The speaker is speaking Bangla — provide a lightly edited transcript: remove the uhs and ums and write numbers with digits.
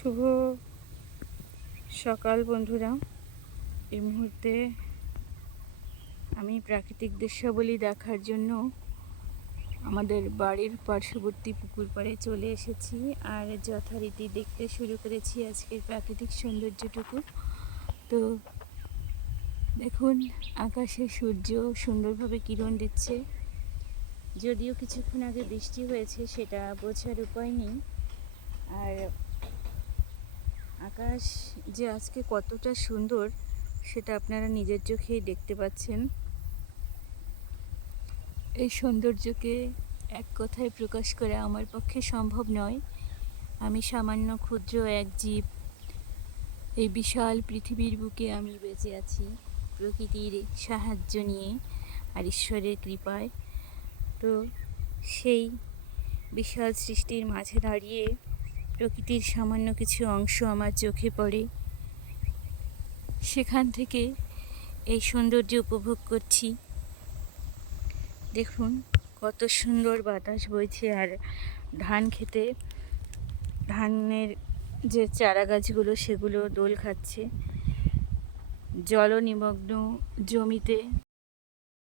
শুভ সকাল বন্ধুরা। এই মুহূর্তে আমি প্রাকৃতিক দৃশ্যাবলী দেখার জন্য আমাদের বাড়ির পার্শ্ববর্তী পুকুর পাড়ে চলে এসেছি আর যথারীতি দেখতে শুরু করেছি আজকের প্রাকৃতিক সৌন্দর্যটুকু। তো দেখুন, আকাশে সূর্য সুন্দরভাবে কিরণ দিচ্ছে। যদিও কিছুক্ষণ আগে বৃষ্টি হয়েছে, সেটা বোঝার উপায় নেই। আর আকাশ যে আজকে কতটা সুন্দর সেটা আপনারা নিজের চোখেই দেখতে পাচ্ছেন। এই সৌন্দর্যকে এক কথায় প্রকাশ করা আমার পক্ষে সম্ভব নয়। আমি সামান্য ক্ষুদ্র এক জীব। এই বিশাল পৃথিবীর বুকে আমি বেঁচে আছি প্রকৃতির সাহায্য নিয়ে আর ঈশ্বরের কৃপায়। তো সেই বিশাল সৃষ্টির মাঝে দাঁড়িয়ে প্রকৃতির সামান্য কিছু অংশ আমার চোখে পড়ে, সেখান থেকে এই সৌন্দর্য উপভোগ করছি। দেখুন কত সুন্দর বাতাস বইছে, আর ধান খেতে ধানের যে চারা গাছগুলো সেগুলো দোল খাচ্ছে। জলনিমগ্ন জমিতে